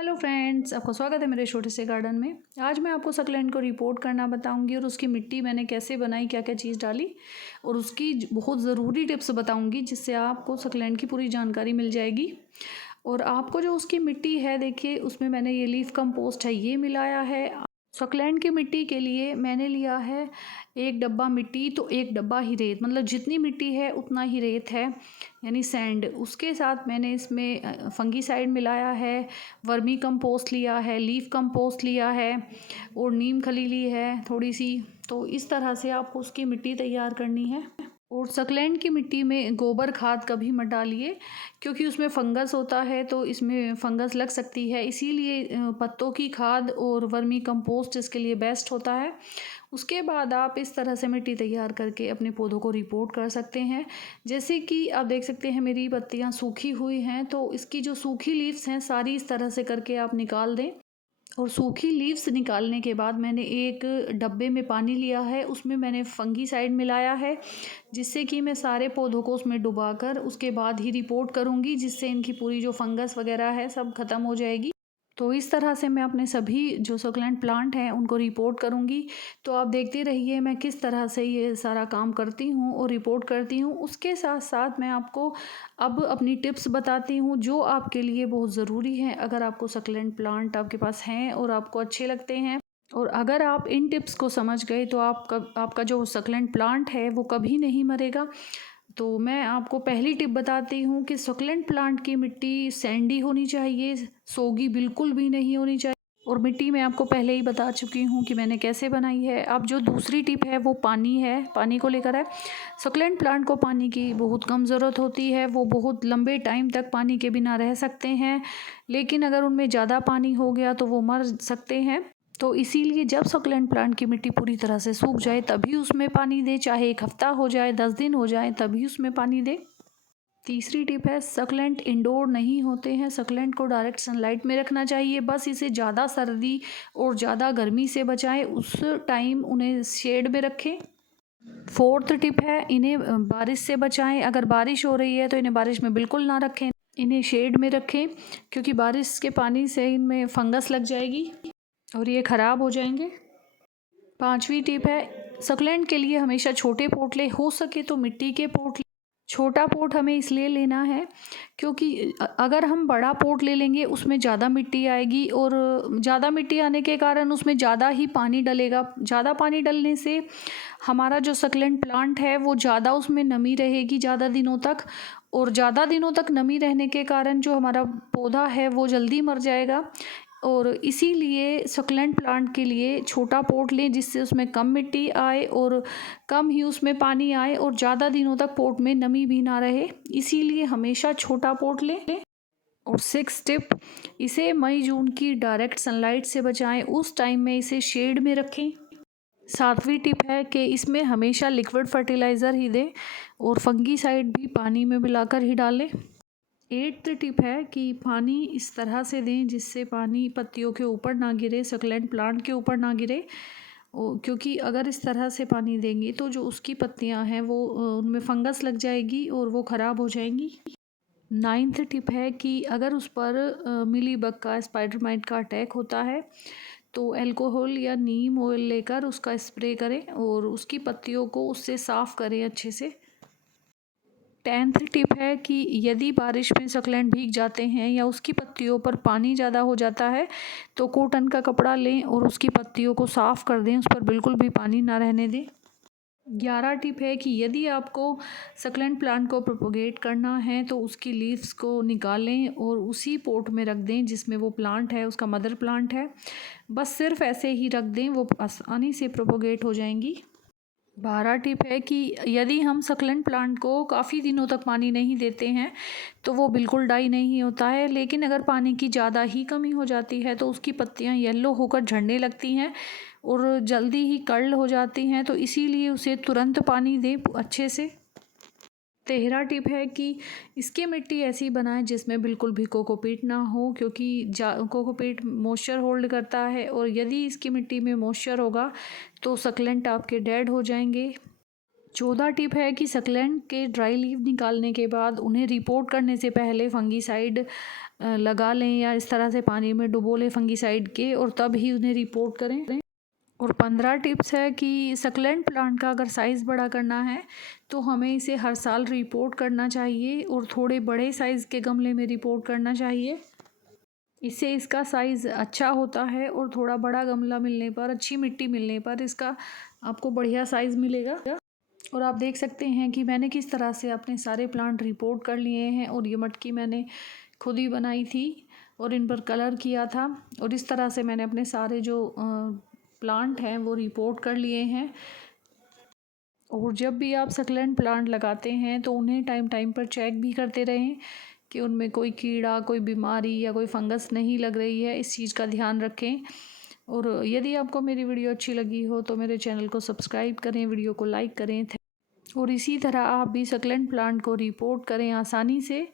Hello friends, आपका स्वागत है मेरे छोटे से गार्डन में। आज मैं आपको सक्लेंट को रिपोर्ट करना बताऊंगी और उसकी मिट्टी मैंने कैसे बनाई, क्या क्या चीज़ डाली और उसकी बहुत ज़रूरी टिप्स बताऊंगी जिससे आपको सक्लेंट की पूरी जानकारी मिल जाएगी। और आपको जो उसकी मिट्टी है, देखिए उसमें मैंने ये लीफ कंपोस्ट है ये मिलाया है। सक्लेंट की मिट्टी के लिए मैंने लिया है 1 डब्बा मिट्टी, तो 1 डब्बा ही रेत, मतलब जितनी मिट्टी है उतना ही रेत है, यानी सैंड। उसके साथ मैंने इसमें फंगीसाइड मिलाया है, वर्मी कंपोस्ट लिया है, लीफ कंपोस्ट लिया है और नीम खली ली है थोड़ी सी। तो इस तरह से आपको उसकी मिट्टी तैयार करनी है। और सक्लेंट की मिट्टी में गोबर खाद कभी मत डालिए, क्योंकि उसमें फंगस होता है, तो इसमें फंगस लग सकती है। इसीलिए पत्तों की खाद और वर्मी कंपोस्ट इसके लिए बेस्ट होता है। उसके बाद आप इस तरह से मिट्टी तैयार करके अपने पौधों को रिपोर्ट कर सकते हैं। जैसे कि आप देख सकते हैं मेरी पत्तियां सूखी हुई हैं, तो इसकी जो सूखी लीव्स हैं सारी इस तरह से करके आप निकाल दें। और सूखी लीव्स निकालने के बाद मैंने एक डब्बे में पानी लिया है, उसमें मैंने फंगीसाइड मिलाया है, जिससे कि मैं सारे पौधों को उसमें डुबाकर उसके बाद ही रिपोर्ट करूँगी, जिससे इनकी पूरी जो फंगस वगैरह है सब ख़त्म हो जाएगी। तो इस तरह से मैं अपने सभी जो सक्लेंट प्लांट हैं उनको रिपोर्ट करूँगी। तो आप देखते रहिए मैं किस तरह से ये सारा काम करती हूँ और रिपोर्ट करती हूँ। उसके साथ साथ मैं आपको अब अपनी टिप्स बताती हूँ जो आपके लिए बहुत ज़रूरी हैं, अगर आपको सक्लेंट प्लांट आपके पास हैं और आपको अच्छे लगते हैं। और अगर आप इन टिप्स को समझ गए तो आपका जो सक्लेंट प्लांट है वो कभी नहीं मरेगा। तो मैं आपको पहली टिप बताती हूँ कि सक्लेंट प्लांट की मिट्टी सैंडी होनी चाहिए, सोगी बिल्कुल भी नहीं होनी चाहिए। और मिट्टी मैं आपको पहले ही बता चुकी हूँ कि मैंने कैसे बनाई है। अब जो दूसरी टिप है वो पानी है, पानी को लेकर है। सक्लेंट प्लांट को पानी की बहुत कम ज़रूरत होती है, वो बहुत लंबे टाइम तक पानी के बिना रह सकते हैं, लेकिन अगर उनमें ज़्यादा पानी हो गया तो वो मर सकते हैं। तो इसीलिए जब सक्लेंट प्लांट की मिट्टी पूरी तरह से सूख जाए तभी उसमें पानी दें, चाहे 1 हफ्ता हो जाए, 10 दिन हो जाए, तभी उसमें पानी दें। तीसरी टिप है, सक्लेंट इंडोर नहीं होते हैं, सक्लेंट को डायरेक्ट सनलाइट में रखना चाहिए। बस इसे ज़्यादा सर्दी और ज़्यादा गर्मी से बचाएं, उस टाइम उन्हें शेड में रखें। फोर्थ टिप है, इन्हें बारिश से बचाएं। अगर बारिश हो रही है तो इन्हें बारिश में बिल्कुल ना रखें, इन्हें शेड में रखें, क्योंकि बारिश के पानी से इनमें फंगस लग जाएगी और ये ख़राब हो जाएंगे। पांचवी टिप है, सक्लेंट के लिए हमेशा छोटे पोट लें, हो सके तो मिट्टी के पोट लें। छोटा पोट हमें इसलिए लेना है क्योंकि अगर हम बड़ा पोट ले लेंगे उसमें ज़्यादा मिट्टी आएगी, और ज़्यादा मिट्टी आने के कारण उसमें ज़्यादा ही पानी डलेगा। ज़्यादा पानी डलने से हमारा जो सक्लेंट प्लांट है वो ज़्यादा उसमें नमी रहेगी ज़्यादा दिनों तक, और ज़्यादा दिनों तक नमी रहने के कारण जो हमारा पौधा है वो जल्दी मर जाएगा। और इसीलिए सक्लेंट प्लांट के लिए छोटा पॉट लें, जिससे उसमें कम मिट्टी आए और कम ही उसमें पानी आए और ज़्यादा दिनों तक पॉट में नमी भी ना रहे। इसीलिए हमेशा छोटा पॉट लें। और सिक्स टिप, इसे मई जून की डायरेक्ट सनलाइट से बचाएं, उस टाइम में इसे शेड में रखें। सातवीं टिप है कि इसमें हमेशा लिक्विड फर्टिलाइज़र ही दें और फंगीसाइड भी पानी में मिलाकर ही डालें। एट्थ टिप है कि पानी इस तरह से दें जिससे पानी पत्तियों के ऊपर ना गिरे, सक्लेंट प्लांट के ऊपर ना गिरे। क्योंकि अगर इस तरह से पानी देंगे तो जो उसकी पत्तियां हैं वो उनमें फंगस लग जाएगी और वो ख़राब हो जाएंगी। नाइन्थ टिप है कि अगर उस पर मिलीबग का, स्पाइडर माइट का अटैक होता है तो अल्कोहल या नीम ऑयल लेकर उसका स्प्रे करें और उसकी पत्तियों को उससे साफ़ करें अच्छे से। 10th टिप है कि यदि बारिश में सक्लेंट भीग जाते हैं या उसकी पत्तियों पर पानी ज़्यादा हो जाता है तो कॉटन का कपड़ा लें और उसकी पत्तियों को साफ़ कर दें, उस पर बिल्कुल भी पानी ना रहने दें। 11 टिप है कि यदि आपको सक्लेंट प्लांट को प्रोपोगेट करना है तो उसकी लीव्स को निकालें और उसी पॉट में रख दें जिसमें वो प्लांट है, उसका मदर प्लांट है। बस सिर्फ ऐसे ही रख दें, वो आसानी से प्रोपोगेट हो जाएंगी। 12 टिप है कि यदि हम सक्लेंट प्लांट को काफ़ी दिनों तक पानी नहीं देते हैं तो वो बिल्कुल डाई नहीं होता है, लेकिन अगर पानी की ज़्यादा ही कमी हो जाती है तो उसकी पत्तियां येलो होकर झड़ने लगती हैं और जल्दी ही कर्ल हो जाती हैं, तो इसीलिए उसे तुरंत पानी दें अच्छे से। 13 टिप है कि इसकी मिट्टी ऐसी बनाएं जिसमें बिल्कुल भी कोकोपीट ना हो, क्योंकि कोकोपीट मॉइस्चर होल्ड करता है और यदि इसकी मिट्टी में मॉइस्चर होगा तो सक्लेंट आपके डेड हो जाएंगे। 14 टिप है कि सक्लेंट के ड्राई लीफ निकालने के बाद उन्हें रिपोर्ट करने से पहले फंगीसाइड लगा लें या इस तरह से पानी में डुबो लें फंगीसाइड के, और तब ही उन्हें रिपोर्ट करें। और 15 टिप्स है कि सक्लेंट प्लांट का अगर साइज़ बड़ा करना है तो हमें इसे हर साल रिपोर्ट करना चाहिए और थोड़े बड़े साइज़ के गमले में रिपोर्ट करना चाहिए। इससे इसका साइज़ अच्छा होता है और थोड़ा बड़ा गमला मिलने पर, अच्छी मिट्टी मिलने पर इसका आपको बढ़िया साइज़ मिलेगा। और आप देख सकते हैं कि मैंने किस तरह से अपने सारे प्लांट रिपोर्ट कर लिए हैं, और ये मटकी मैंने खुद ही बनाई थी और इन पर कलर किया था, और इस तरह से मैंने अपने सारे जो प्लांट हैं वो रिपोर्ट कर लिए हैं। और जब भी आप सक्लेंट प्लांट लगाते हैं तो उन्हें टाइम टाइम पर चेक भी करते रहें कि उनमें कोई कीड़ा, कोई बीमारी या कोई फंगस नहीं लग रही है, इस चीज़ का ध्यान रखें। और यदि आपको मेरी वीडियो अच्छी लगी हो तो मेरे चैनल को सब्सक्राइब करें, वीडियो को लाइक करें। और इसी तरह आप भी सक्लेंट प्लांट को रिपोर्ट करें आसानी से।